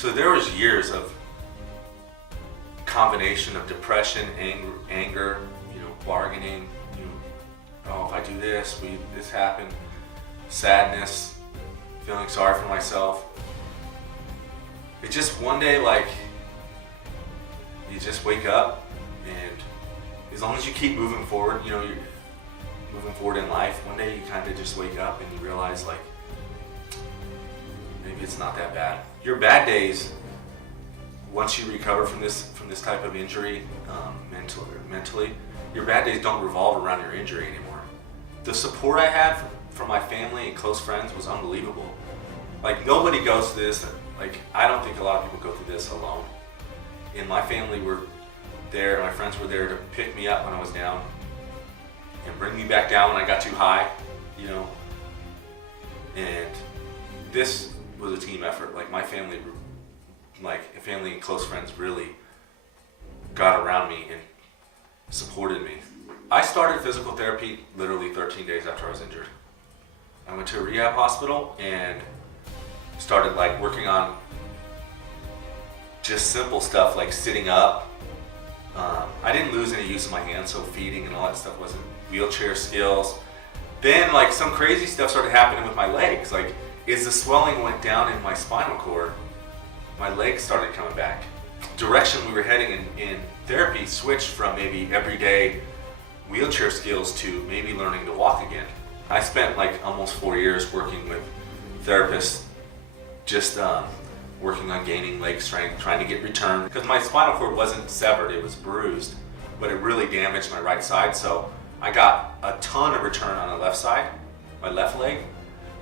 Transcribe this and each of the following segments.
So there was years of combination of depression, anger, bargaining, oh, if I do this, this happened, sadness, feeling sorry for myself. It just one day, like, you just wake up, and as long as you keep moving forward, you're moving forward in life, one day you kind of just wake up and you realize, like, maybe it's not that bad. Your bad days, once you recover from this type of injury, mentally, your bad days don't revolve around your injury anymore. The support I had from my family and close friends was unbelievable. Like, nobody goes through this. Like, I don't think a lot of people go through this alone. And my family were there, my friends were there to pick me up when I was down and bring me back down when I got too high, And this was a team effort. Like, my family, and close friends really got around me and supported me. I started physical therapy literally 13 days after I was injured. I went to a rehab hospital and started working on just simple stuff like sitting up. I didn't lose any use of my hands, so feeding and all that stuff wasn't. Wheelchair skills. Then some crazy stuff started happening with my legs. As the swelling went down in my spinal cord, my legs started coming back. Direction we were heading in therapy switched from maybe everyday wheelchair skills to maybe learning to walk again. I spent almost 4 years working with therapists, just working on gaining leg strength, trying to get return. Because my spinal cord wasn't severed, it was bruised, but it really damaged my right side. So I got a ton of return on the left side, my left leg,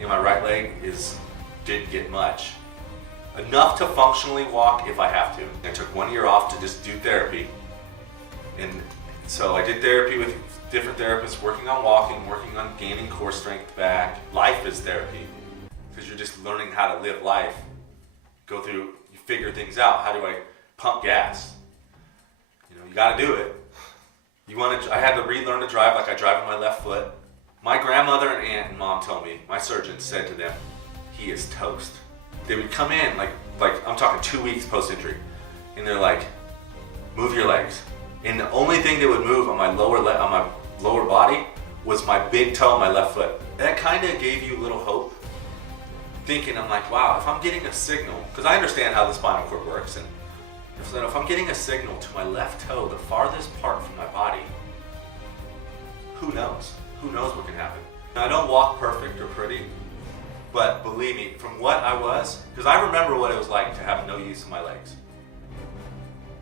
and my right leg didn't get much. Enough to functionally walk if I have to. I took 1 year off to just do therapy. And so I did therapy with different therapists, working on walking, working on gaining core strength back. Life is therapy, because you're just learning how to live life. You figure things out. How do I pump gas? You gotta do it. I had to relearn to drive like I drive with my left foot. My grandmother and aunt and mom told me, my surgeon said to them, he is toast. They would come in, like I'm talking 2 weeks post-injury, and they're like, move your legs. And the only thing that would move on my lower body was my big toe on my left foot. That kind of gave you a little hope. I'm like, wow, if I'm getting a signal, because I understand how the spinal cord works, and if I'm getting a signal to my left toe, the farthest part from my body, who knows? Who knows what can happen? Now, I don't walk perfect or pretty, but believe me, from what I was, because I remember what it was like to have no use of my legs.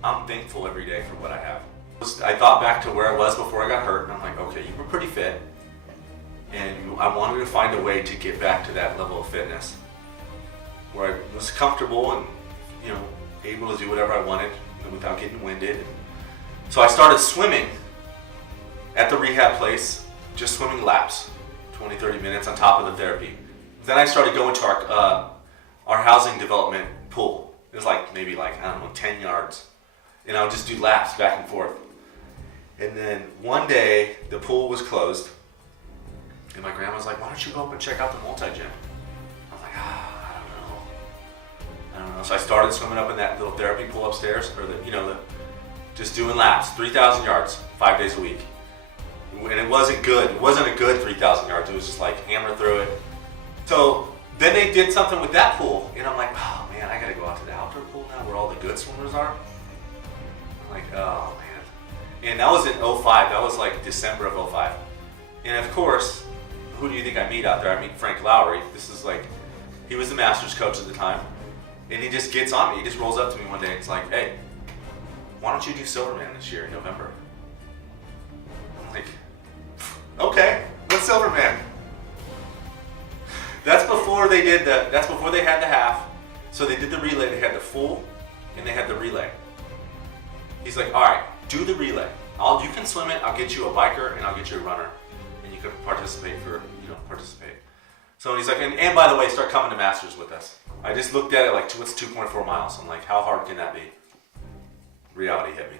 I'm thankful every day for what I have. I thought back to where I was before I got hurt, and I'm like, okay, you were pretty fit, and I wanted to find a way to get back to that level of fitness where I was comfortable and able to do whatever I wanted without getting winded. So I started swimming at the rehab place, just swimming laps, 20-30 minutes on top of the therapy. Then I started going to our housing development pool. It was maybe 10 yards. And I would just do laps back and forth. And then one day, the pool was closed. And my grandma was like, why don't you go up and check out the multi-gym? I was like, I don't know. So I started swimming up in that little therapy pool upstairs, or just doing laps, 3,000 yards, 5 days a week. And it wasn't good. It wasn't a good 3,000 yards. It was just hammer through it. So then they did something with that pool. And I'm like, oh man, I gotta go out to the outdoor pool now where all the good swimmers are. I'm like, oh man. And that was in 05. That was December of 05. And of course, who do you think I meet out there? I meet Frank Lowry. This is he was the Masters coach at the time. And he just gets on me. He just rolls up to me one day and it's like, hey, why don't you do Silverman this year in November? I'm like, okay, what's Silverman? That's before they had the half. So they did the relay. They had the full and they had the relay. He's like, all right, do the relay. You can swim it. I'll get you a biker and I'll get you a runner, and you can participate. So he's like, and by the way, start coming to Masters with us. I just looked at it what's 2.4 miles? I'm like, how hard can that be? Reality hit me.